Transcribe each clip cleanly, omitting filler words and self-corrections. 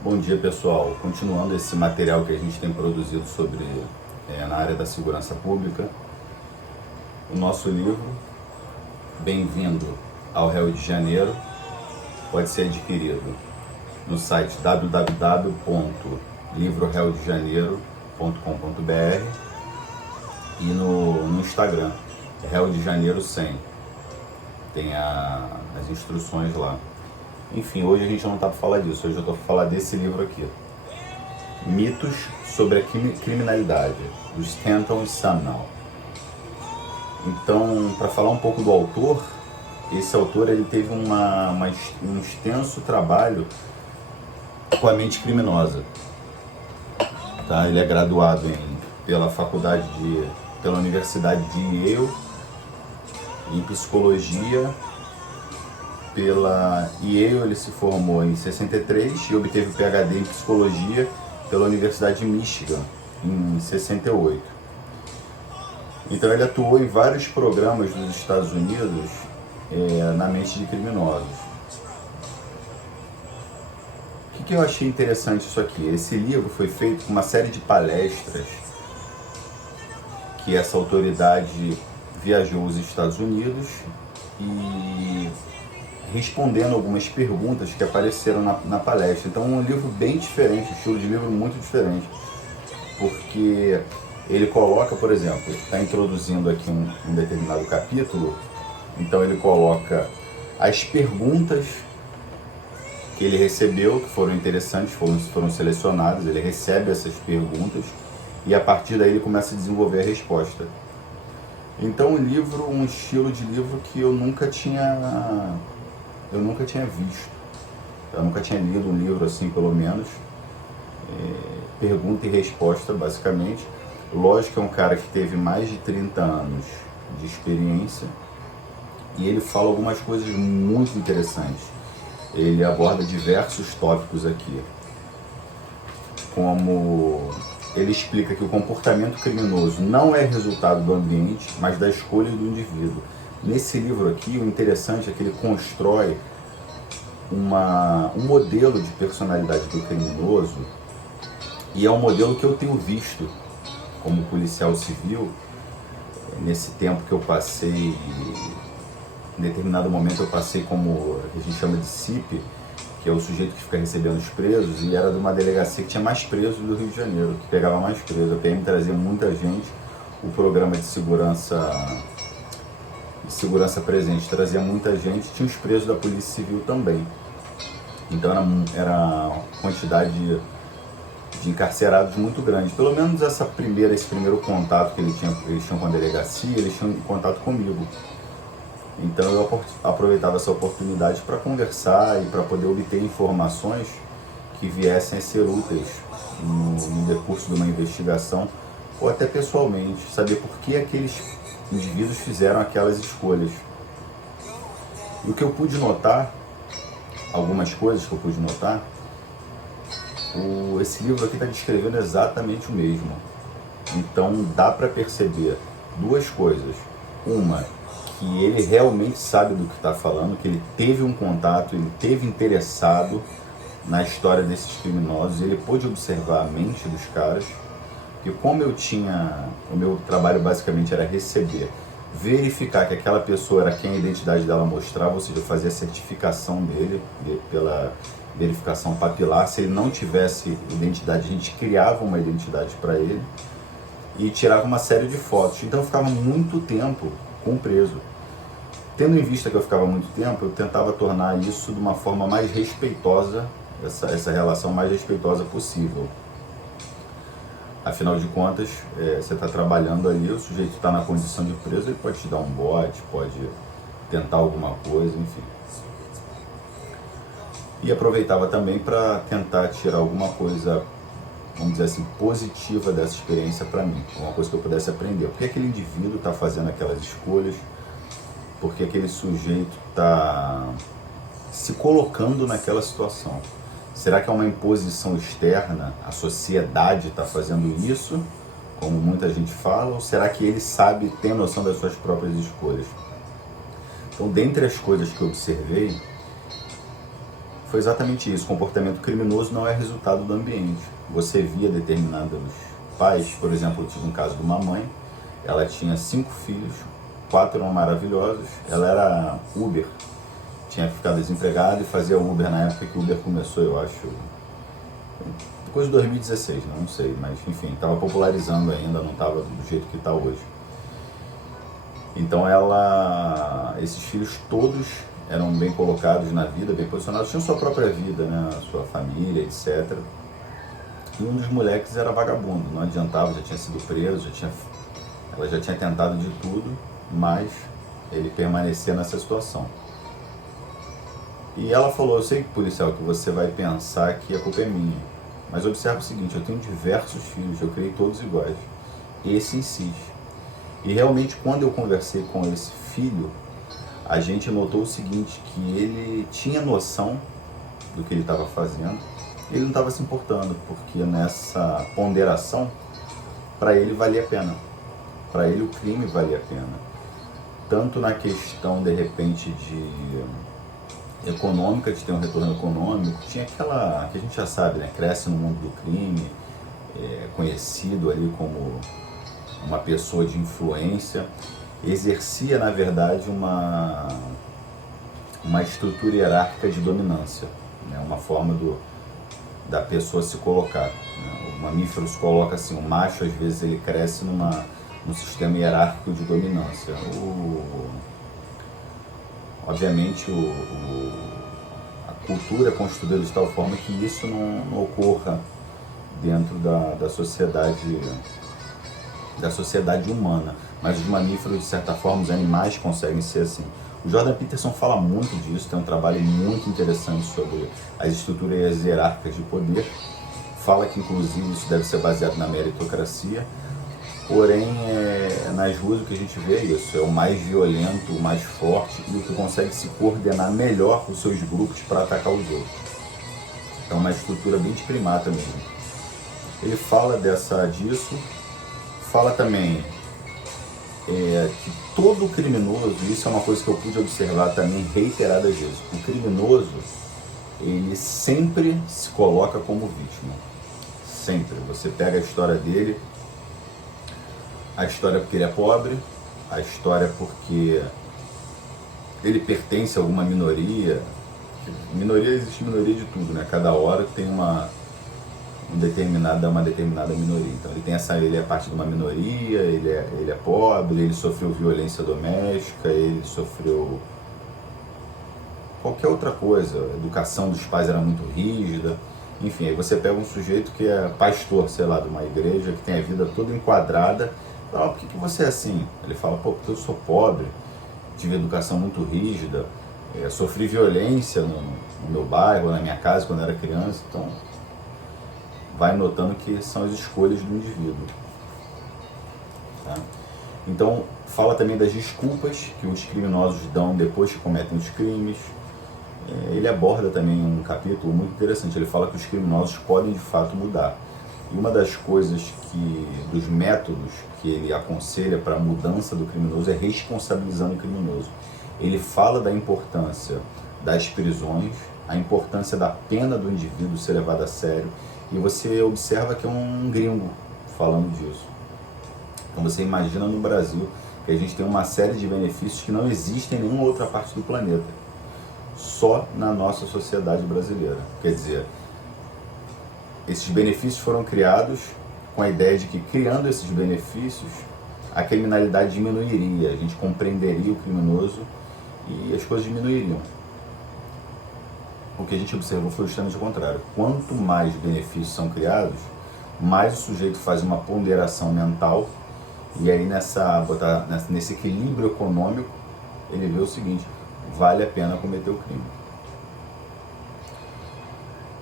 Bom dia, pessoal. Continuando esse material que a gente tem produzido sobre na área da segurança pública, o nosso livro Bem-vindo ao Rio de Janeiro pode ser adquirido no site www.livroreodejaneiro.com.br e no Instagram, Rio de Janeiro 100. Tem as instruções lá. Enfim, hoje a gente não está para falar disso, hoje eu estou para falar desse livro aqui. Mitos sobre a criminalidade, do Stanton Sumnall. Então, para falar um pouco do autor, esse autor ele teve um extenso trabalho com a mente criminosa. Tá? Ele é graduado pela Universidade de Yale em psicologia. Pela Yale ele se formou em 63 e obteve o PhD em psicologia pela Universidade de Michigan em 68. Então ele atuou em vários programas dos Estados Unidos na mente de criminosos. O que eu achei interessante isso aqui? Esse livro foi feito com uma série de palestras que essa autoridade viajou aos Estados Unidos e respondendo algumas perguntas que apareceram na palestra. Então é um livro bem diferente, um estilo de livro muito diferente, porque ele coloca, por exemplo, está introduzindo aqui um determinado capítulo, então ele coloca as perguntas que ele recebeu, que foram interessantes, foram selecionadas, ele recebe essas perguntas e a partir daí ele começa a desenvolver a resposta. Então um estilo de livro que eu nunca tinha visto. Eu nunca tinha lido um livro assim, pelo menos. Pergunta e resposta, basicamente. Lógico que é um cara que teve mais de 30 anos de experiência e ele fala algumas coisas muito interessantes. Ele aborda diversos tópicos aqui, como ele explica que o comportamento criminoso não é resultado do ambiente, mas da escolha do indivíduo. Nesse livro aqui, o interessante é que ele constrói um modelo de personalidade do criminoso, e é um modelo que eu tenho visto como policial civil. Nesse tempo que eu passei, em determinado momento eu passei como a gente chama de CIP, que é o sujeito que fica recebendo os presos, e era de uma delegacia que tinha mais presos do Rio de Janeiro, que pegava mais presos. A PM trazia muita gente, o programa de segurança presente trazia muita gente, tinha os presos da Polícia Civil também. Então era uma quantidade de encarcerados muito grande. Pelo menos esse primeiro contato que eles tinham com a delegacia, eles tinham contato comigo. Então eu aproveitava essa oportunidade para conversar e para poder obter informações que viessem a ser úteis no decurso de uma investigação, ou até pessoalmente, saber por que aqueles indivíduos fizeram aquelas escolhas. E o que eu pude notar, algumas coisas que eu pude notar, esse livro aqui está descrevendo exatamente o mesmo. Então dá para perceber duas coisas. Uma, que ele realmente sabe do que está falando, que ele teve um contato, ele teve interessado na história desses criminosos, ele pôde observar a mente dos caras, porque como o meu trabalho basicamente era receber, verificar que aquela pessoa era quem a identidade dela mostrava, ou seja, eu fazia a certificação dele pela verificação papilar. Se ele não tivesse identidade, a gente criava uma identidade para ele e tirava uma série de fotos. Então eu ficava muito tempo com o preso. Tendo em vista que eu ficava muito tempo, eu tentava tornar isso de uma forma mais respeitosa, essa relação mais respeitosa possível. Afinal de contas, você está trabalhando ali, o sujeito está na condição de preso, ele pode te dar um bote, pode tentar alguma coisa, enfim. E aproveitava também para tentar tirar alguma coisa, vamos dizer assim, positiva dessa experiência para mim, uma coisa que eu pudesse aprender. Por que aquele indivíduo está fazendo aquelas escolhas? Por que aquele sujeito está se colocando naquela situação? Será que é uma imposição externa? A sociedade está fazendo isso, como muita gente fala? Ou será que ele sabe, tem noção das suas próprias escolhas? Então, dentre as coisas que eu observei, foi exatamente isso. O comportamento criminoso não é resultado do ambiente. Você via determinados pais, por exemplo, eu tive um caso de uma mãe, ela tinha 5 filhos, 4 eram maravilhosos, ela era Uber, tinha ficado desempregada e fazia Uber na época que o Uber começou, eu acho, depois de 2016, não sei, mas enfim, estava popularizando ainda, não estava do jeito que está hoje. Então esses filhos todos eram bem colocados na vida, bem posicionados, tinham sua própria vida, né, sua família, etc. E um dos moleques era vagabundo, não adiantava, já tinha sido preso, ela já tinha tentado de tudo, mas ele permanecia nessa situação. E ela falou, eu sei, policial, que você vai pensar que a culpa é minha, mas observe o seguinte, eu tenho diversos filhos, eu criei todos iguais, esse insiste. E realmente quando eu conversei com esse filho, a gente notou o seguinte, que ele tinha noção do que ele estava fazendo, ele não estava se importando, porque nessa ponderação, para ele valia a pena. Para ele o crime valia a pena. Tanto na questão, de repente, de econômica, de ter um retorno econômico, tinha aquela que a gente já sabe, né? Cresce no mundo do crime, conhecido ali como uma pessoa de influência, exercia, na verdade, uma estrutura hierárquica de dominância, né? Uma forma da pessoa se colocar, né? O mamífero se coloca assim, o macho às vezes ele cresce num sistema hierárquico de dominância. Obviamente a cultura é construída de tal forma que isso não ocorra dentro da sociedade humana, mas os mamíferos, de certa forma, os animais conseguem ser assim. O Jordan Peterson fala muito disso, tem um trabalho muito interessante sobre as estruturas hierárquicas de poder, fala que inclusive isso deve ser baseado na meritocracia, porém nas ruas o que a gente vê é isso, é o mais violento, o mais forte e o que consegue se coordenar melhor os seus grupos para atacar os outros. É uma estrutura bem de primata mesmo. Ele fala disso, fala também que todo criminoso, isso é uma coisa que eu pude observar também reiteradas vezes, o criminoso, ele sempre se coloca como vítima. Sempre. Você pega a história dele, a história porque ele é pobre, a história porque ele pertence a alguma minoria. Minoria, existe minoria de tudo, né? Cada hora tem uma determinada minoria. Então ele é parte de uma minoria, ele é pobre, ele sofreu violência doméstica, ele sofreu qualquer outra coisa, a educação dos pais era muito rígida, enfim, aí você pega um sujeito que é pastor, sei lá, de uma igreja, que tem a vida toda enquadrada, fala, por que você é assim? Ele fala, porque eu sou pobre, tive educação muito rígida, sofri violência no meu bairro, na minha casa quando era criança, então vai notando que são as escolhas do indivíduo. Tá? Então, fala também das desculpas que os criminosos dão depois que cometem os crimes. Ele aborda também um capítulo muito interessante, ele fala que os criminosos podem de fato mudar. E uma das coisas dos métodos que ele aconselha para a mudança do criminoso é responsabilizando o criminoso. Ele fala da importância das prisões, a importância da pena do indivíduo ser levada a sério, e você observa que é um gringo falando disso. Então você imagina no Brasil que a gente tem uma série de benefícios que não existem em nenhuma outra parte do planeta, só na nossa sociedade brasileira. Quer dizer, esses benefícios foram criados com a ideia de que, criando esses benefícios, a criminalidade diminuiria, a gente compreenderia o criminoso e as coisas diminuiriam. O que a gente observou foi justamente o contrário. Quanto mais benefícios são criados, mais o sujeito faz uma ponderação mental e aí nesse equilíbrio econômico ele vê o seguinte, vale a pena cometer o crime.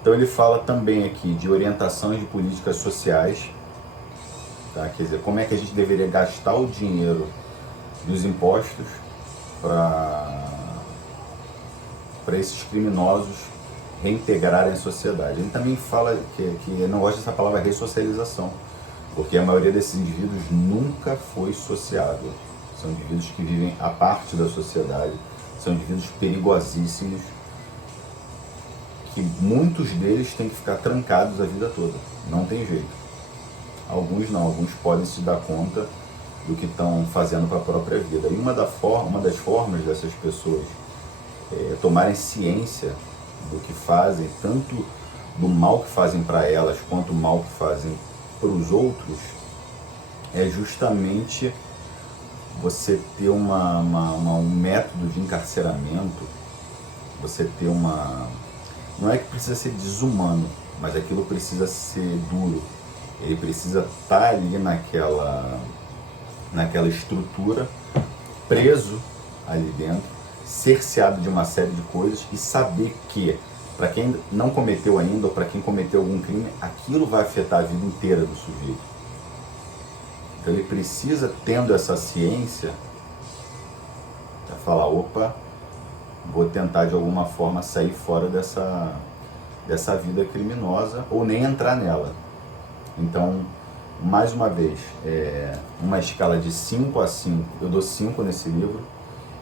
Então ele fala também aqui de orientações de políticas sociais, tá? Quer dizer, como é que a gente deveria gastar o dinheiro dos impostos para esses criminosos reintegrarem a sociedade. Ele também fala que não gosta dessa palavra ressocialização, porque a maioria desses indivíduos nunca foi sociável. São indivíduos que vivem à parte da sociedade, são indivíduos perigosíssimos. que muitos deles têm que ficar trancados a vida toda. Não tem jeito. Alguns não, alguns podem se dar conta do que estão fazendo para a própria vida. E uma das formas dessas pessoas tomarem ciência do que fazem, tanto do mal que fazem para elas, quanto o mal que fazem para os outros, é justamente você ter um método de encarceramento, você ter não é que precisa ser desumano, mas aquilo precisa ser duro. Ele precisa estar ali naquela estrutura, preso ali dentro, cerceado de uma série de coisas e saber que, para quem não cometeu ainda, ou para quem cometeu algum crime, aquilo vai afetar a vida inteira do sujeito. Então ele precisa, tendo essa ciência, falar, opa, vou tentar de alguma forma sair fora dessa vida criminosa, ou nem entrar nela. Então, mais uma vez, uma escala de 5 a 5, eu dou 5 nesse livro.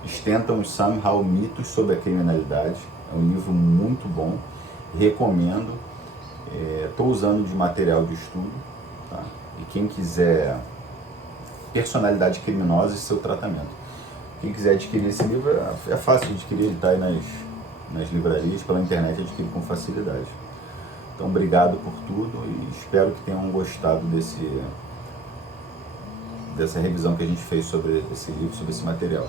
Stanton Somehow, Mitos sobre a Criminalidade. É um livro muito bom, recomendo. Estou usando de material de estudo, tá? E quem quiser Personalidade Criminosa e Seu Tratamento. Quem quiser adquirir esse livro, é fácil de adquirir, ele está aí nas livrarias, pela internet adquire com facilidade. Então, obrigado por tudo e espero que tenham gostado dessa revisão que a gente fez sobre esse livro, sobre esse material.